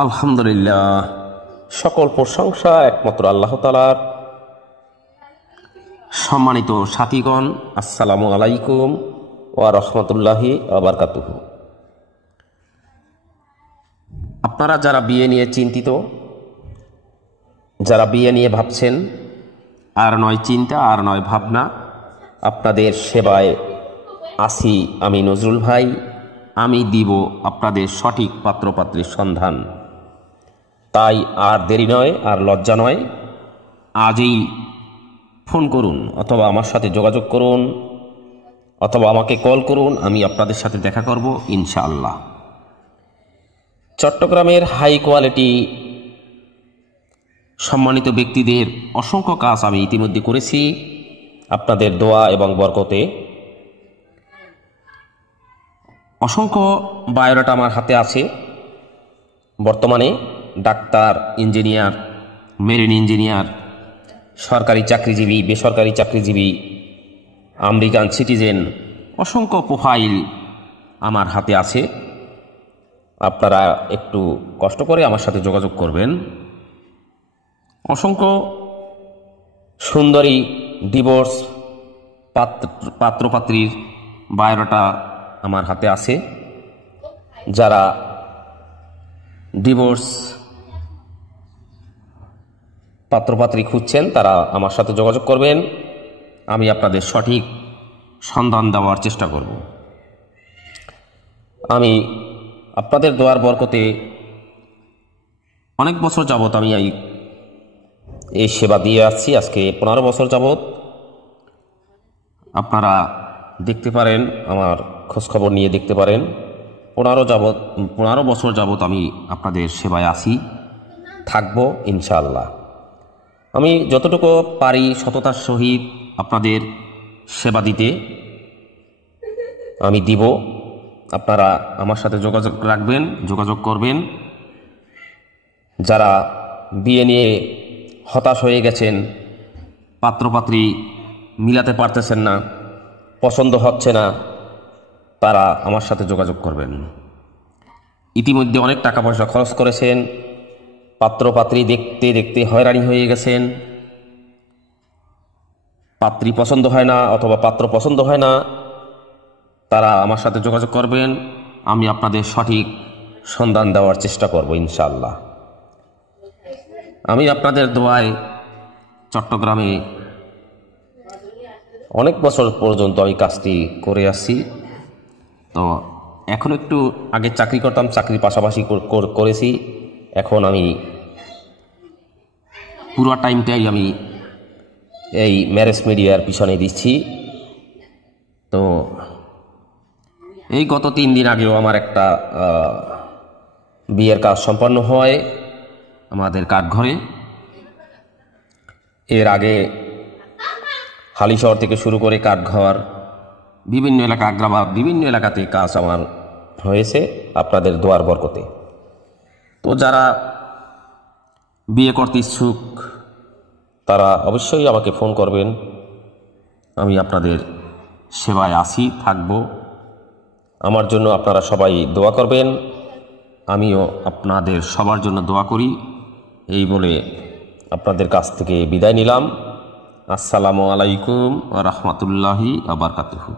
আলহামদুলিল্লাহ, সকল প্রশংসা একমাত্র আল্লাহ তাআলার। সম্মানিত সাথীগণ, আসসালামু আলাইকুম ওয়া রাহমাতুল্লাহি ওয়া বারাকাতুহু। আপনারা যারা বিয়ে নিয়ে চিন্তিত, যারা বিয়ে নিয়ে ভাবছেন, আর নয় চিন্তা আর নয় ভাবনা, আপনাদের সেবায় আসি আমি নজরুল ভাই। আমি দিব আপনাদের সঠিক পাত্রপাত্রীর সন্ধান। তাই আর দেরি নয়, আর লজ্জা নয়, আজই ফোন করুন অথবা আমার সাথে যোগাযোগ করুন অথবা আমাকে কল করুন। আমি আপনাদের সাথে দেখা করব ইনশাআল্লাহ। চট্টগ্রামের হাই কোয়ালিটি সম্মানিত ব্যক্তিদের অসংখ্য কাজ আমি ইতিমধ্যে করেছি আপনাদের দোয়া এবং বরকতে। অসংখ্য বায়োডাটা আমার হাতে আছে। বর্তমানে ডাক্তার, ইঞ্জিনিয়ার, মেরিন ইঞ্জিনিয়ার, সরকারি চাকরিজীবী, বেসরকারি চাকরিজীবী, আমেরিকান সিটিজেন, অসংখ্য প্রোফাইল আমার হাতে আছে। আপনারা একটু কষ্ট করে আমার সাথে যোগাযোগ করবেন। অসংখ্য সুন্দরী ডিভোর্স পাত্রপাত্রীর বায়োডাটা আমার হাতে আছে। যারা ডিভোর্স পাত্রপাত্রী খুঁজছেন তারা আমার সাথে যোগাযোগ করবেন। আমি আপনাদের সঠিক সন্ধান দেওয়ার চেষ্টা করব। আমি আপনাদের দোয়ার বরকতে অনেক বছর যাবৎ আমি এই সেবা দিয়ে আসছি। আজকে 15 বছর যাবৎ। আপনারা দেখতে পারেন, আমার খোঁজখবর নিয়ে দেখতে পারেন। 15 বছর যাবৎ আমি আপনাদের সেবায় আসি, থাকবো ইনশাআল্লাহ। আমি যতটুকু পারি সততার সহিত আপনাদের সেবা দিতে আমি দিব। আপনারা আমার সাথে যোগাযোগ রাখবেন, যোগাযোগ করবেন। যারা বিয়ে নিয়ে হতাশ হয়ে গেছেন, পাত্রপাত্রী মিলাতে পারতেছেন না, পছন্দ হচ্ছে না, তারা আমার সাথে যোগাযোগ করবেন। ইতিমধ্যে অনেক টাকা পয়সা খরচ করেছেন, পাত্রপাত্রী দেখতে দেখতে হয়রানি হয়ে গেছেন, পাত্রী পছন্দ হয় না অথবা পাত্র পছন্দ হয় না, তারা আমার সাথে যোগাযোগ করবেন। আমি আপনাদের সঠিক সন্ধান দেওয়ার চেষ্টা করব ইনশাআল্লাহ। আমি আপনাদের দোয়ায় চট্টগ্রামে অনেক বছর পর্যন্ত আমি কাজটি করে আসছি। তো এখন একটু আগে চাকরি করতাম, চাকরির পাশাপাশি করেছি। এখন আমি পুরো টাইমটাই আমি এই ম্যারেজ মিডিয়ার পিছনে দিচ্ছি। তো এই গত 3 দিন আগেও আমার একটা বিয়ের কাজ সম্পন্ন হয় আমাদের কাঠঘরে। এর আগে হালিশহর থেকে শুরু করে কাঠঘর, বিভিন্ন এলাকা, আগ্রাবাদ, বিভিন্ন এলাকাতে কাজ আমার হয়েছে আপনাদের দোয়ার বরকতে। তো যারা বিয়ে করতে ইচ্ছুক তারা অবশ্যই আমাকে ফোন করবেন। আমি আপনাদের সেবায় আসি, থাকব। আমার জন্য আপনারা সবাই দোয়া করবেন, আমিও আপনাদের সবার জন্য দোয়া করি। এই বলে আপনাদের কাছ থেকে বিদায় নিলাম। আসসালামু আলাইকুম ওয়া রাহমাতুল্লাহি ওয়া বারাকাতুহু।